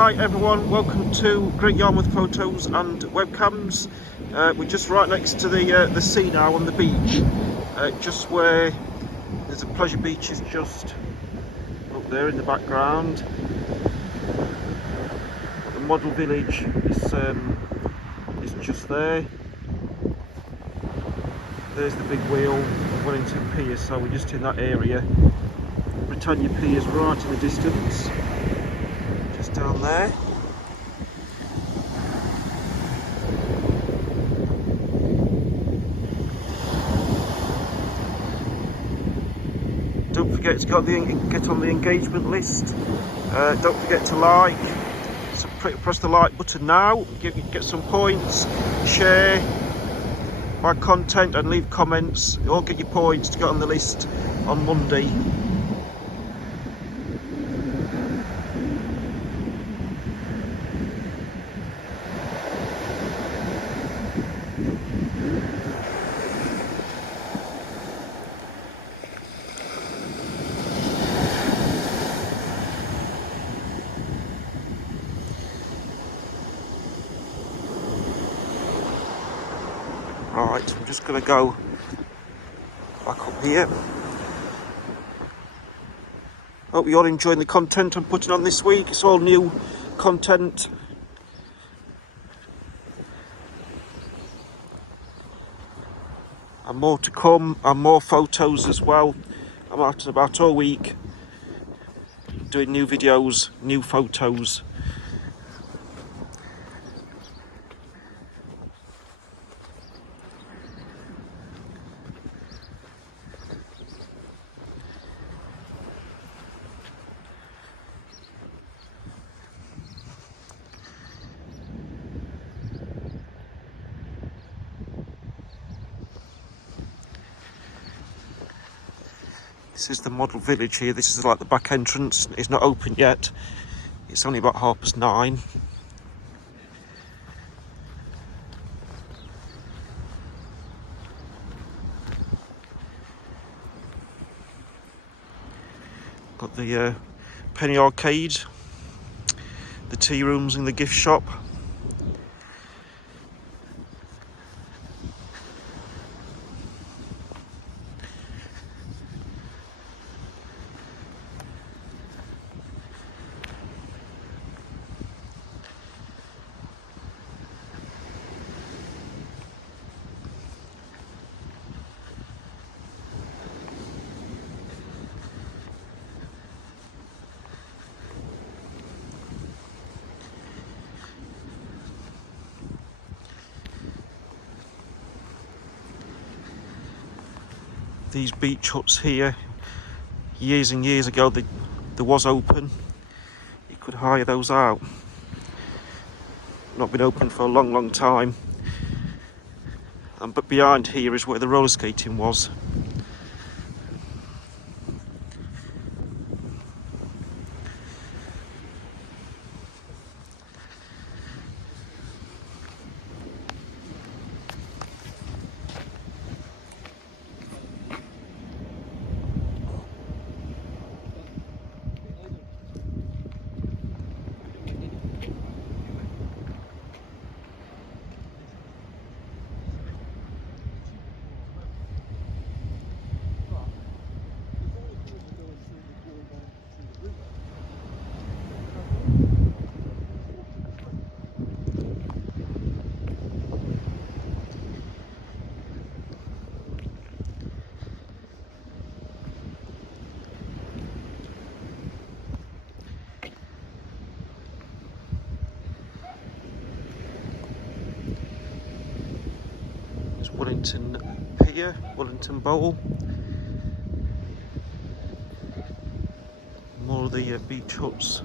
Hi everyone, welcome to Great Yarmouth Photos and Webcams. We're just right next to the sea now on the beach, just where there's a pleasure beach is just up there in the background. The model village is just there. There's the big wheel of Wellington Pier, so we're just in that area. Britannia Pier's right in the distance, just down there. Don't forget to get on the engagement list. Don't forget to like. So press the like button now. Get some points. Share my content and leave comments. You'll get your points to get on the list on Monday. Right, I'm just going to go back up here. Hope you're enjoying the content I'm putting on this week. It's all new content. And more to come, and more photos as well. I'm out and about all week doing new videos, new photos. This is the model village here. This is like the back entrance. It's not open yet. It's only about 9:30. Got the penny arcade, the tea rooms and the gift shop. These beach huts here, years and years ago, there was open. You could hire those out. Not been open for a long time. But behind here is where the roller skating was. Wellington Pier, Wellington Bowl. More of the beach huts.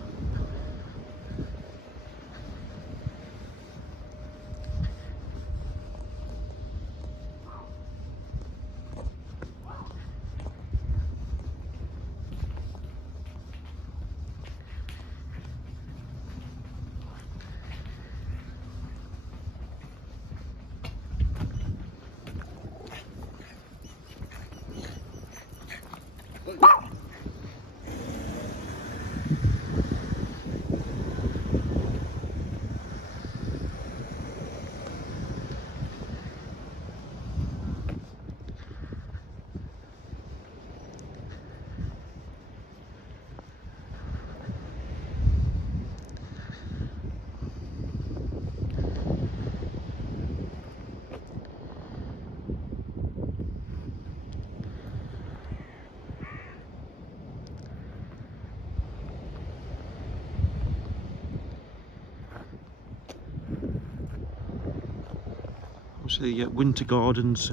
So the winter gardens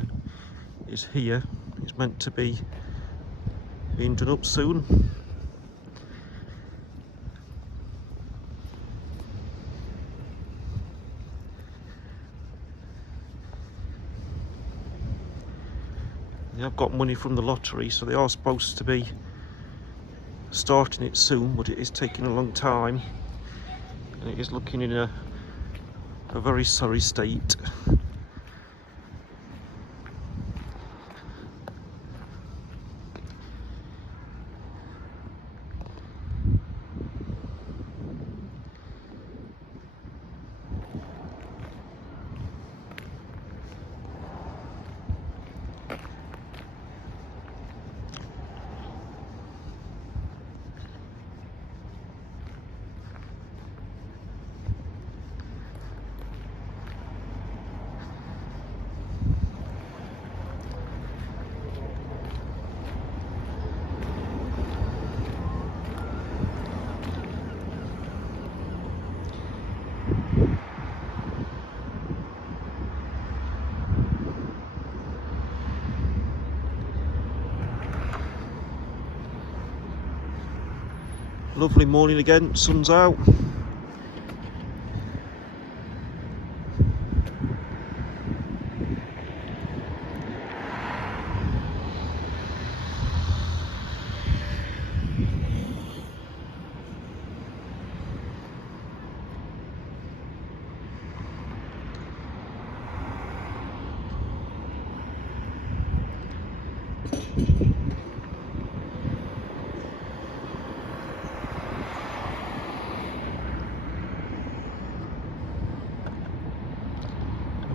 is here. It's meant to be being done up soon. They have got money from the lottery, so they are supposed to be starting it soon, but it is taking a long time, and it is looking in a very sorry state. Lovely morning again, sun's out.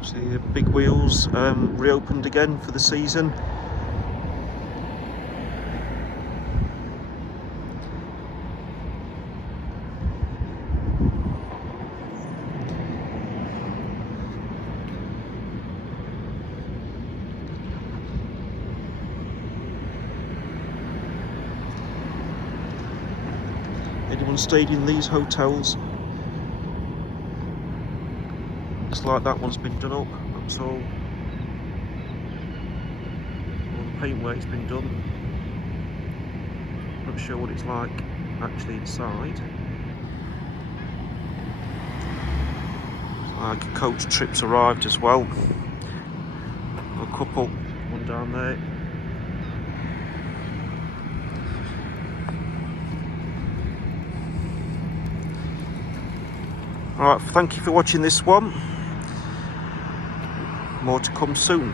See the big wheels reopened again for the season. Anyone stayed in these hotels? Looks like that one's been done up. That's all the paintwork's been done. Not sure what it's like actually inside. Looks like coach trips arrived as well. A couple, one down there. Alright, thank you for watching this one. More to come soon.